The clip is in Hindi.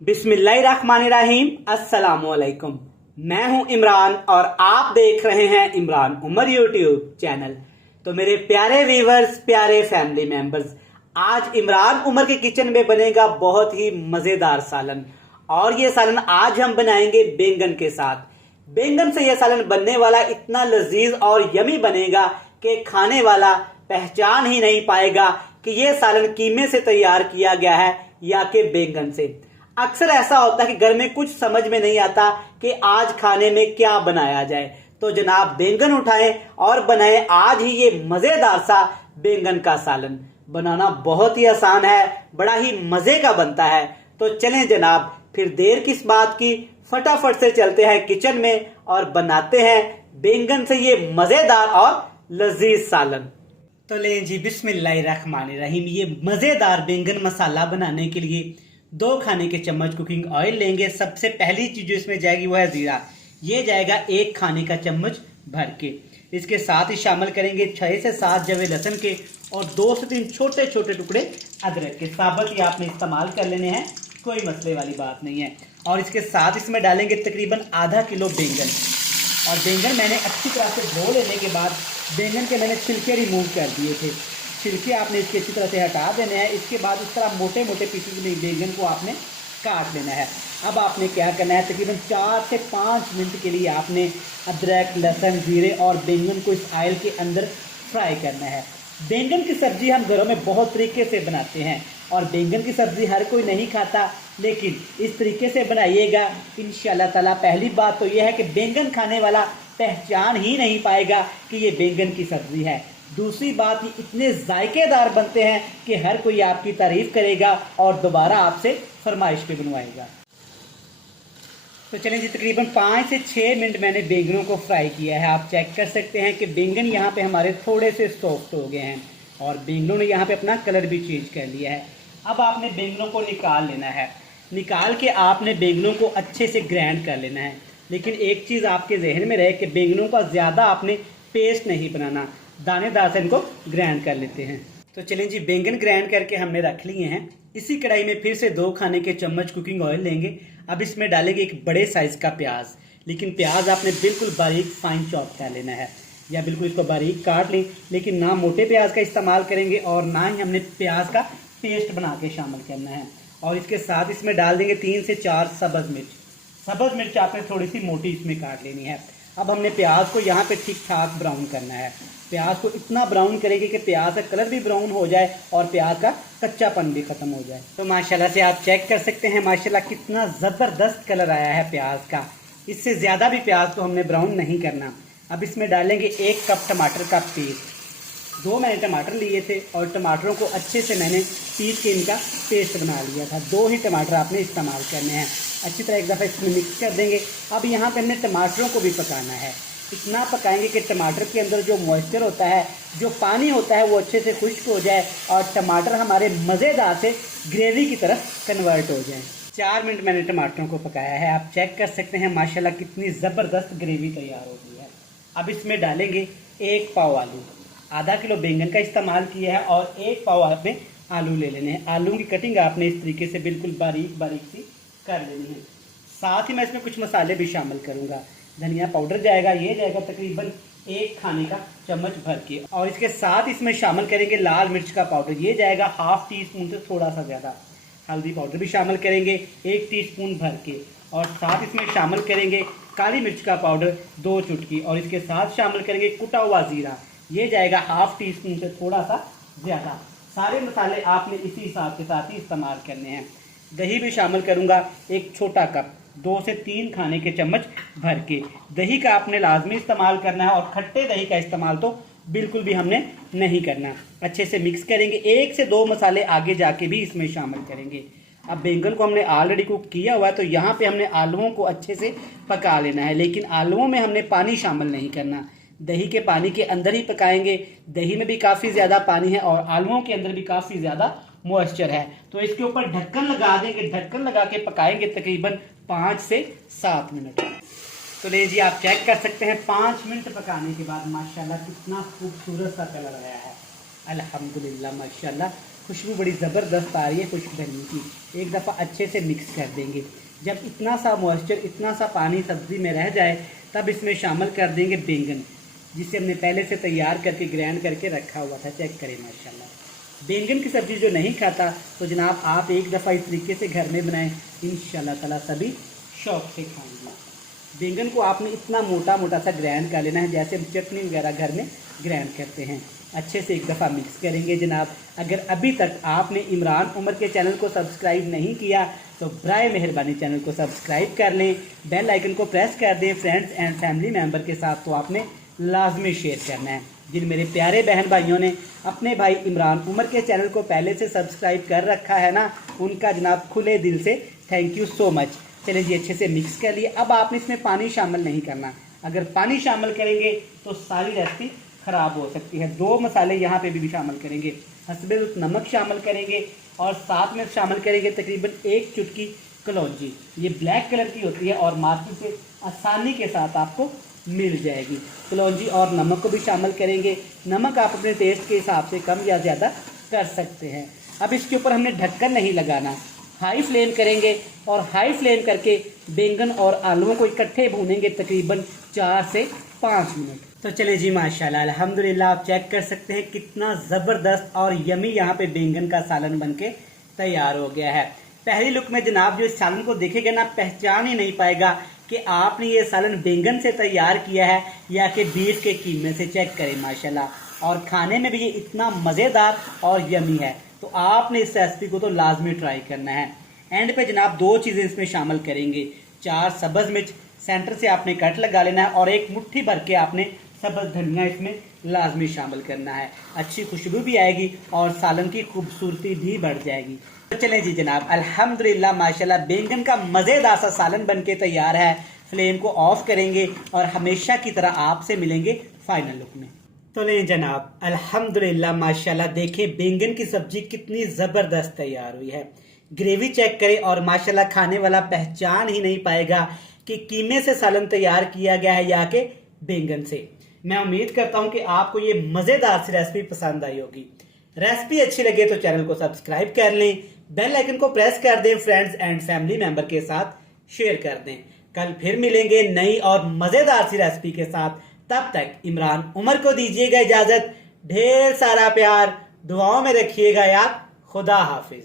बिस्मिल्लाहिर्रहमानिर्रहीम। अस्सलामुअलैकुम। मैं हूं इमरान और आप देख रहे हैं इमरान उमर यूट्यूब चैनल। तो मेरे प्यारे व्यूवर्स, प्यारे फैमिली मेंबर्स, आज इमरान उमर के किचन में बनेगा बहुत ही मजेदार सालन। और ये सालन आज हम बनाएंगे बैंगन के साथ। बैंगन से यह सालन बनने वाला इतना लजीज और यमी बनेगा कि खाने वाला पहचान ही नहीं पाएगा कि यह सालन कीमे से तैयार किया गया है या कि बैंगन से। अक्सर ऐसा होता है कि घर में कुछ समझ में नहीं आता कि आज खाने में क्या बनाया जाए, तो जनाब बैंगन उठाएं और बनाएं आज ही ये मजेदार सा बैंगन का सालन। बनाना बहुत ही आसान है, बड़ा ही मजे का बनता है। तो चलें जनाब, फिर देर किस बात की, फटाफट से चलते हैं किचन में और बनाते हैं बैंगन से ये मजेदार और लजीज सालन। तो लें जी, बिस्मिल्लाहिर्रहमानिर्रहीम। ये मजेदार बैंगन मसाला बनाने के लिए 2 खाने के चम्मच कुकिंग ऑयल लेंगे। सबसे पहली चीज जो इसमें जाएगी वो है जीरा। ये जाएगा 1 खाने का चम्मच भर के। इसके साथ ही शामिल करेंगे 6 से 7 जवे लहसुन के और 2 से 3 छोटे छोटे टुकड़े अदरक के। साबुत ही आपने इस्तेमाल कर लेने हैं, कोई मसले वाली बात नहीं है। और इसके साथ इसमें डालेंगे तकरीबन आधा किलो बैंगन। और बैंगन मैंने अच्छी तरह से धो लेने के बाद बैंगन के मैंने छिलके रिमूव कर दिए थे। छिलके आपने इसके अच्छी तरह से हटा देने हैं। इसके बाद इस तरह मोटे मोटे पीसेस में बैंगन को आपने काट लेना है। अब आपने क्या करना है, तकरीबन 4 से 5 मिनट के लिए आपने अदरक, लहसुन, जीरे और बैंगन को इस ऑयल के अंदर फ्राई करना है। बैंगन की सब्जी हम घरों में बहुत तरीके से बनाते हैं और बैंगन की सब्जी हर कोई नहीं खाता, लेकिन इस तरीके से बनाइएगा इंशाल्लाह ताला। पहली बात तो यह है कि बैंगन खाने वाला पहचान ही नहीं पाएगा कि ये बैंगन की सब्जी है। दूसरी बात, ये इतने जायकेदार बनते हैं कि हर कोई आपकी तारीफ करेगा और दोबारा आपसे फरमाइश पे बनवाएगा। तो चलें जी, तकरीबन 5 से 6 मिनट मैंने बैंगनों को फ्राई किया है। आप चेक कर सकते हैं कि बैंगन यहाँ पे हमारे थोड़े से सॉफ्ट हो गए हैं और बैंगनों ने यहाँ पे अपना कलर भी चेंज कर लिया है। अब आपने बैंगनों को निकाल लेना है। निकाल के आपने बैंगनों को अच्छे से ग्राइंड कर लेना है। लेकिन एक चीज़ आपके जहन में रहे कि बैंगनों का ज़्यादा आपने पेस्ट नहीं बनाना, दानेदार से इनको ग्राइंड कर लेते हैं। तो चलें जी, बैंगन ग्राइंड करके हमने रख लिए हैं। इसी कढ़ाई में फिर से 2 खाने के चम्मच कुकिंग ऑयल लेंगे। अब इसमें डालेंगे एक बड़े साइज़ का प्याज। लेकिन प्याज आपने बिल्कुल बारीक फाइन चॉप कर लेना है, या बिल्कुल इसको बारीक काट लें। लेकिन ना मोटे प्याज का इस्तेमाल करेंगे और ना ही हमने प्याज का पेस्ट बना के शामिल करना है। और इसके साथ इसमें डाल देंगे 3 से 4 सब्ज़ मिर्च। सब्ज़ मिर्च आपने थोड़ी सी मोटी इसमें काट लेनी है। अब हमने प्याज को यहाँ पे ठीक ठाक ब्राउन करना है। प्याज को इतना ब्राउन करेंगे कि प्याज का कलर भी ब्राउन हो जाए और प्याज का कच्चापन भी खत्म हो जाए। तो माशाल्लाह से आप चेक कर सकते हैं, माशाल्लाह कितना ज़बरदस्त कलर आया है प्याज का। इससे ज़्यादा भी प्याज को हमने ब्राउन नहीं करना। अब इसमें डालेंगे 1 कप टमाटर का पेस्ट। 2 मैंने टमाटर लिए थे और टमाटरों को अच्छे से मैंने पीस के इनका पेस्ट बना लिया था। 2 ही टमाटर आपने इस्तेमाल करने हैं। अच्छी तरह एक दफ़ा इसमें मिक्स कर देंगे। अब यहाँ पे हमने टमाटरों को भी पकाना है। इतना पकाएंगे कि टमाटर के अंदर जो मॉइस्चर होता है, जो पानी होता है, वो अच्छे से खुश्क हो जाए और टमाटर हमारे मज़ेदार से ग्रेवी की तरफ कन्वर्ट हो जाए। 4 मिनट मैंने टमाटरों को पकाया है। आप चेक कर सकते हैं माशाल्लाह कितनी ज़बरदस्त ग्रेवी तैयार हो गई है। अब इसमें डालेंगे 1 पाव आलू। आधा किलो बैंगन का इस्तेमाल किया है और 1 पाव आपने आलू ले लेने हैं। आलू की कटिंग आपने इस तरीके से बिल्कुल बारीक बारीक सी कर लेनी है। साथ ही मैं इसमें कुछ मसाले भी शामिल करूंगा। धनिया पाउडर जाएगा, ये जाएगा तकरीबन 1 खाने का चम्मच भर के। और इसके साथ इसमें शामिल करेंगे लाल मिर्च का पाउडर। ये जाएगा ½ टीस्पून से थोड़ा सा ज़्यादा। हल्दी पाउडर भी शामिल करेंगे 1 टीस्पून भर के। और साथ इसमें शामिल करेंगे काली मिर्च का पाउडर 2 चुटकी। और इसके साथ शामिल करेंगे कुटा हुआ ज़ीरा। ये जाएगा ½ टीस्पून से थोड़ा सा ज़्यादा। सारे मसाले आपने इसी हिसाब के साथ ही इस्तेमाल करने हैं। दही भी शामिल करूंगा 1 छोटा कप, 2 से 3 खाने के चम्मच भर के। दही का आपने लाजमी इस्तेमाल करना है और खट्टे दही का इस्तेमाल तो बिल्कुल भी हमने नहीं करना। अच्छे से मिक्स करेंगे। 1 से 2 मसाले आगे जाके भी इसमें शामिल करेंगे। अब बैंगन को हमने ऑलरेडी कुक किया हुआ है, तो यहाँ पे हमने आलूओं को अच्छे से पका लेना है। लेकिन आलूओं में हमने पानी शामिल नहीं करना, दही के पानी के अंदर ही पकाएंगे। दही में भी काफ़ी ज़्यादा पानी है और आलूओं के अंदर भी काफ़ी ज़्यादा मॉइस्चर है। तो इसके ऊपर ढक्कन लगा देंगे। ढक्कन लगा के पकाएंगे तकरीबन 5 से 7 मिनट। तो ले जी, आप चेक कर सकते हैं 5 मिनट पकाने के बाद माशाल्लाह कितना खूबसूरत सा कलर आया है। अल्हम्दुलिल्लाह माशाल्लाह खुशबू बड़ी ज़बरदस्त आ रही है खुश्क धनिए की। एक दफ़ा अच्छे से मिक्स कर देंगे। जब इतना सा मॉइस्चर, इतना सा पानी सब्ज़ी में रह जाए तब इसमें शामिल कर देंगे बैंगन, जिसे हमने पहले से तैयार करके ग्राइंड करके रखा हुआ था। चेक करें माशाल्लाह। बैंगन की सब्ज़ी जो नहीं खाता तो जनाब आप एक दफ़ा इस तरीके से घर में बनाएं, इंशाल्लाह ताला सभी शौक़ से खाएंगे। बैंगन को आपने इतना मोटा मोटा सा ग्राइंड कर लेना है जैसे हम चटनी वगैरह घर में ग्राइंड करते हैं। अच्छे से एक दफ़ा मिक्स करेंगे जनाब। अगर अभी तक आपने इमरान उमर के चैनल को सब्सक्राइब नहीं किया तो बराए मेहरबानी चैनल को सब्सक्राइब कर लें, बेल आइकन को प्रेस कर दें। फ्रेंड्स एंड फैमिली मेम्बर के साथ तो आपने लाजमी शेयर करना है। जिन मेरे प्यारे बहन भाइयों ने अपने भाई इमरान उमर के चैनल को पहले से सब्सक्राइब कर रखा है ना, उनका जनाब खुले दिल से थैंक यू सो मच। चलिए जी, अच्छे से मिक्स कर लिए। अब आपने इसमें पानी शामिल नहीं करना। अगर पानी शामिल करेंगे तो सारी रेसिपी ख़राब हो सकती है। 2 मसाले यहाँ पे भी शामिल करेंगे। हस्बे नमक शामिल करेंगे और साथ में शामिल करेंगे तकरीबन 1 चुटकी कलौंजी। ये ब्लैक कलर की होती है और मार्केट से आसानी के साथ आपको मिल जाएगी। कलौंजी और नमक को भी शामिल करेंगे। नमक आप अपने टेस्ट के हिसाब से कम या ज़्यादा कर सकते हैं। अब इसके ऊपर हमने ढक्कन नहीं लगाना, हाई फ्लेम करेंगे और हाई फ्लेम करके बैंगन और आलूओं को इकट्ठे भूनेंगे तकरीबन 4 से 5 मिनट। तो चले जी माशाल्लाह अल्हम्दुलिल्लाह, आप चेक कर सकते हैं कितना ज़बरदस्त और यमी यहाँ पे बैंगन का सालन बनके तैयार हो गया है। पहली लुक में जनाब जो इस सालन को देखेगा ना, पहचान ही नहीं पाएगा कि आपने ये सालन बैंगन से तैयार किया है या कि बीफ के कीमे से। चेक करें माशाल्लाह, और खाने में भी ये इतना मज़ेदार और यमी है। तो आपने इस रेसिपी को तो लाजमी ट्राई करना है। एंड पे जनाब 2 चीज़ें इसमें शामिल करेंगे। 4 सब्ज़ मिर्च सेंटर से आपने कट लगा लेना है और 1 मुट्ठी भर के आपने सब्ज़ धनिया इसमें लाजमी शामिल करना है। अच्छी खुशबू भी आएगी और सालन की खूबसूरती भी बढ़ जाएगी। तो चलें जी जनाब, अल्हम्दुलिल्लाह माशाल्लाह बैंगन का मज़ेदार सा सालन बनके तैयार है। फ्लेम को ऑफ करेंगे और हमेशा की तरह आपसे मिलेंगे फाइनल लुक में। तो लें जनाब, अल्हम्दुलिल्लाह माशाल्लाह देखें बैंगन की सब्जी कितनी ज़बरदस्त तैयार हुई है। ग्रेवी चेक करें और माशाल्लाह खाने वाला पहचान ही नहीं पाएगा कि कीमे से सालन तैयार किया गया है या कि बैंगन से। मैं उम्मीद करता हूं कि आपको ये मज़ेदार सी रेसिपी पसंद आई होगी। रेसिपी अच्छी लगे तो चैनल को सब्सक्राइब कर लें, बेल आइकन को प्रेस कर दें, फ्रेंड्स एंड फैमिली मेंबर के साथ शेयर कर दें। कल फिर मिलेंगे नई और मज़ेदार सी रेसिपी के साथ। तब तक इमरान उमर को दीजिएगा इजाजत। ढेर सारा प्यार, दुआओं में रखिएगा याद। खुदा हाफिज।